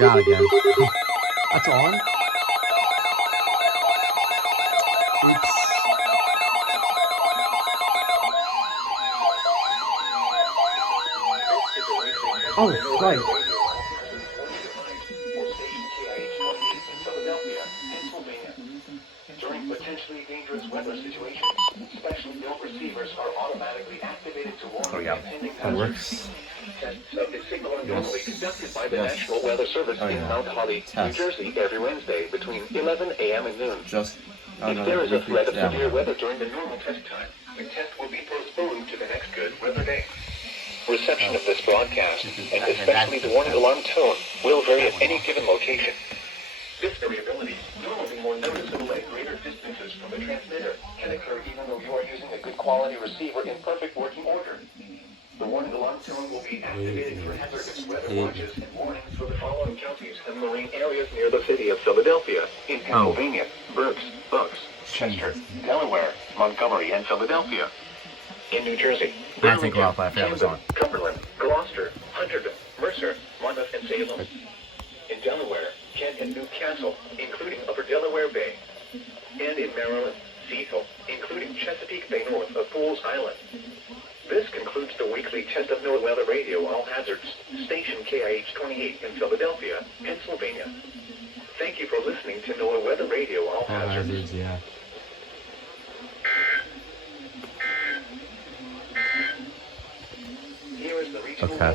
forgot again. That's on? Oops. Oh, right. During potentially dangerous weather situations, special built receivers are automatically activated to warn of impending That hazards. works. Tests of the signal are normally conducted by the Yes. National Weather Service in Mount Holly, New Jersey, every Wednesday between 11 a.m. and noon. Just If there is a threat of severe weather during the normal test time, the test will be postponed to the next good weather day. Reception of this broadcast, and especially the warning alarm tone, will vary at any given location. This variability, normally more noticeable at greater distances from the transmitter, can occur even though you are using a good quality receiver in perfect working order. The warning alarm tone will be activated for hazardous weather watches and warnings for the following counties and marine areas near the city of Philadelphia, in Pennsylvania, Berks, Bucks, Chester, Delaware, Montgomery, and Philadelphia. In New Jersey, I think we're off by a fair Camden, Cumberland, Gloucester, Hunterdon, Mercer, Monmouth, and Salem. In Delaware, Kent and Newcastle, including Upper Delaware Bay. And in Maryland, Cecil, including Chesapeake Bay north of Fools Island. This concludes the weekly test of NOAA Weather Radio All Hazards, station KIH 28 in Philadelphia, Pennsylvania. Thank you for listening to NOAA Weather Radio All Hazards. Yeah. Here is the regional Okay.